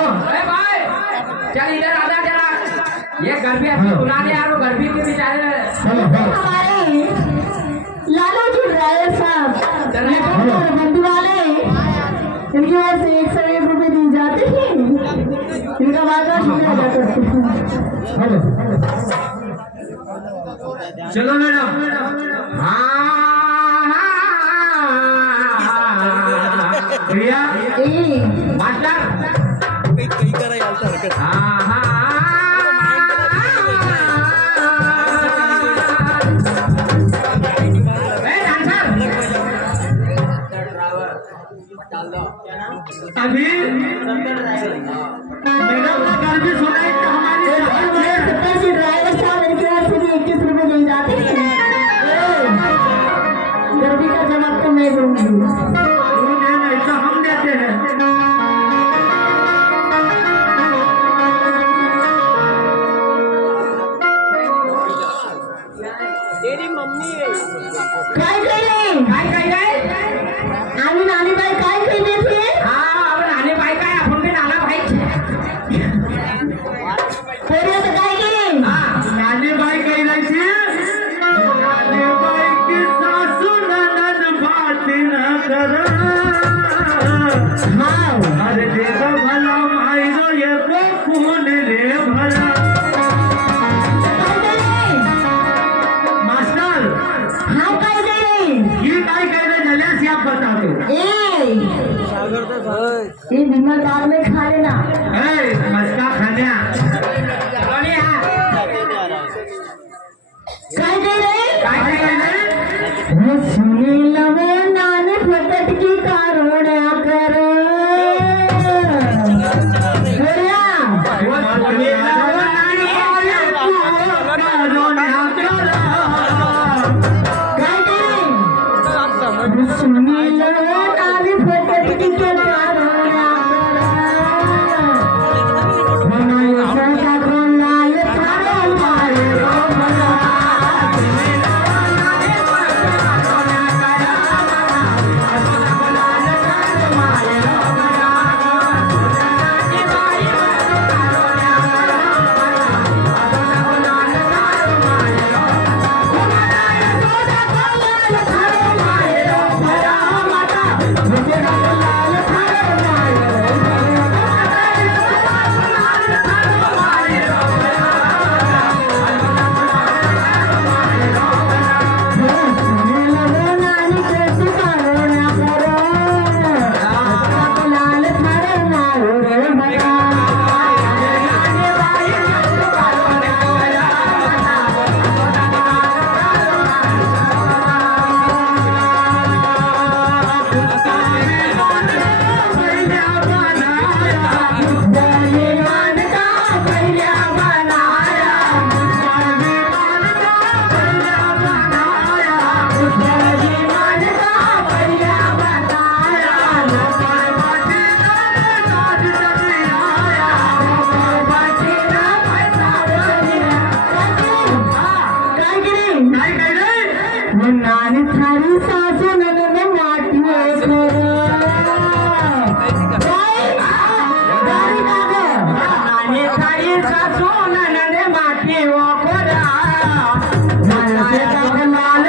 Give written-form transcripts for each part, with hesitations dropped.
अरे भाई चल इधर आजा जरा, ये गर्मी अभी बुलाने यार, गर्मी के बेचारे हमारे लालू जी ड्राइवर साहब बंधु वाले, इनकी ओर से 101 रुपए दी जाती है, इनका वादा शुक्रिया अदा करते हैं। चलो मैडम। भैया मास्टर कहीं कर रहा हरकत। अभी मैडम का घर भी सुना है कि हमारी ड्राइवर साहब इनकी ओर से भी 21 रुपए दी जाती है। गर्मी का जवाब तो मैं दूंगी, ऐसा हम देते हैं। तेरी मम्मी काय काय आम्ही नानी बाई काय काही देते। हाँ अब नानी बाई काय आपण भी नाना भाई पोरिया तर काय केली। हाँ नानी बाई काही नाही थी, नानी बाई की सासू ननद बात न कर। अरे देखो भला माई रो ये खून रे भला। मास्टर हाँ काय केली, ये काय कहने जल्यास आप बता दो। ये विमल दाल में खा लेना। मस्का खान्या काय केली, काय सुनी लवो नानी फटट की कारोण्या कर। सुनी लवो नानी फटट की कारोण्या नानी थारी सासू ननद माटी नानी थारी सासू ननद माटी खोरा लाल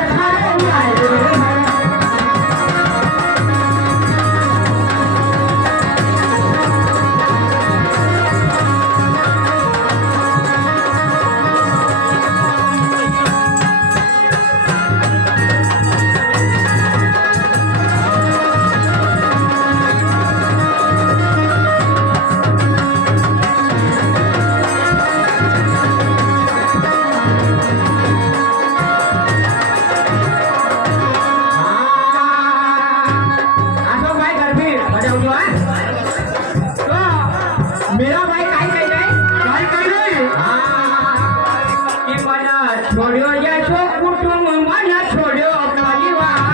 मेरा भाई काय कह रहे छोड़ो या छो कुटुंब मन छोड़ो परिवार।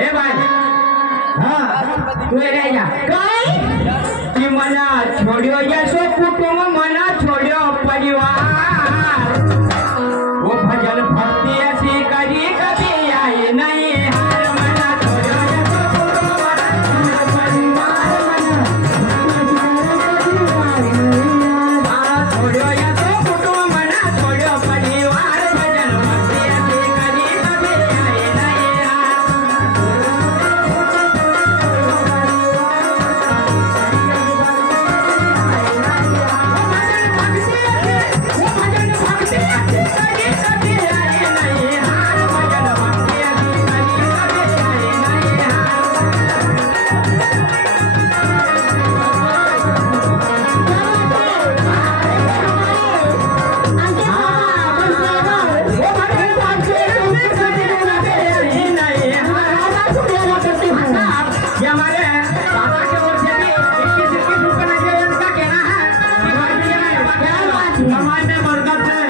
ए भाई हाँ तू रे जा कि मना छोड़ो या छो कुटुंब मन छोड़ो परिवार। वो भजन भक्ति ऐसी करी कभी आई नहीं हार मना छोड़ो या छो कुटुंब मन छोड़ो परिवार। बाबा के ओर से भी 21 रुपए नहीं दिया, इनका कहना है कि भाई जी कमाई में बरकत है।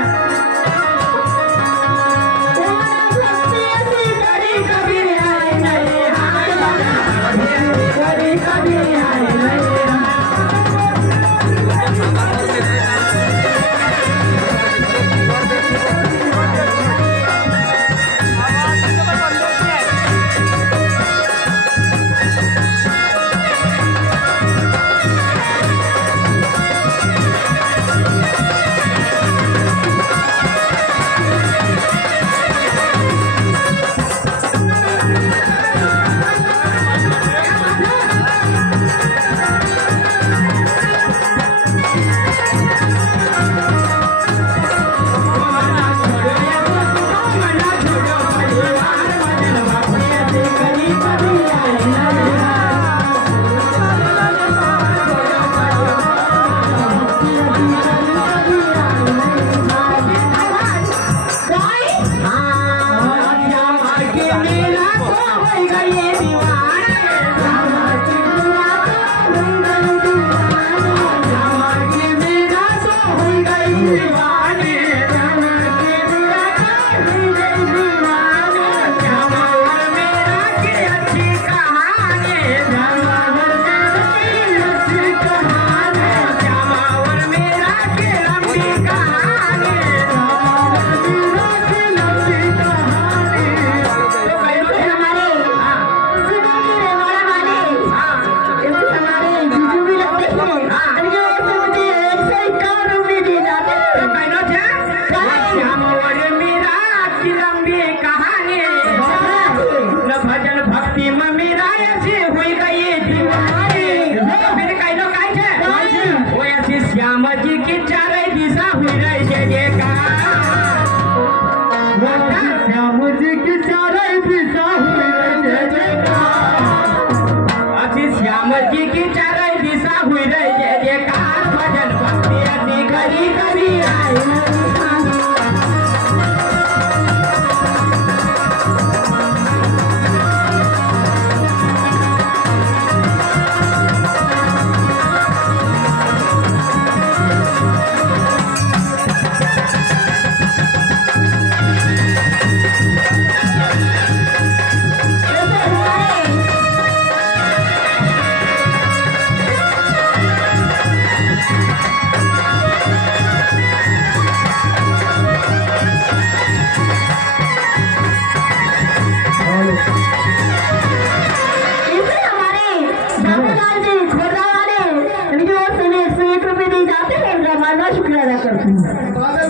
श्याम जी की चारे दिशा हुई रही श्याम जी की चारे दिशा हुई रही अच्छी श्याम जी की चारे दिशा हुई रही जयकार भजन भक्ति करी करी आए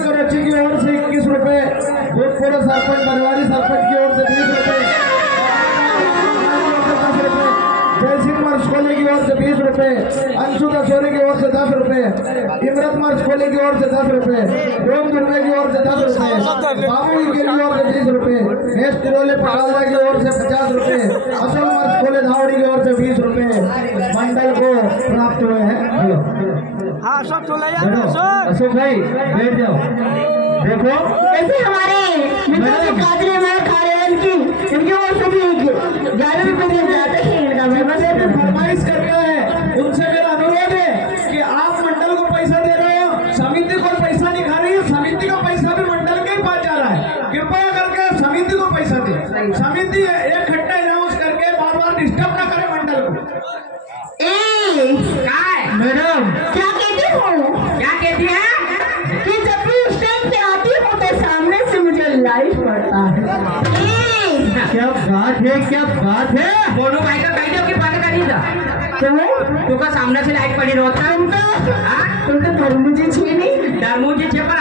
कराची की ओर से 21 रुपए, भूतपूर्व सरपंच बनवारी सरपंच की ओर से 20 रुपए, जयसिंह मर्स खोले की ओर से 20 रुपए, अंशु दसोरे की ओर से 10 रुपए, इमरत मर्स खोले की ओर से 10 रुपए, रोम दुर्गे की ओर से 10 रुपए, बाबू की ओर से 20 रुपए, नेश तिरोले पटाला की ओर से 50 रुपए, अशोक मर्स खोले धावड़ी की ओर से 20 रुपए मंडल को प्राप्त हुए हैं। हाँ सब चले जाओ अशोक भाई बैठ जाओ। देखो ऐसे हमारे मित्र काजरे में खा रहे हैं इनकी ओर से भी 11 रुपए दिए जाते हैं। इनका फरमाइश कर रहे हैं, उनसे मेरा अनुरोध है कि आप मंडल को पैसा दे रहे हो, समिति को पैसा नहीं खा रही है, समिति का पैसा भी मंडल के ही पास जा रहा है। कृपया करके समिति को पैसा दे, समिति एक खट्टा अनाउंस करके बार बार डिस्टर्ब न करे मंडल को। मैडम क्या कहती हूँ, क्या कहती है कि जब भी स्टेज पे आती हूँ तो सामने से मुझे लाइट पड़ता है। क्या बात है, क्या बात है। बोलो भाई का बैठे की बात करी था तो का सामने से लाइट पड़ी रोता तुम तो धर्मजी छे नहीं धर्मू जी छे पर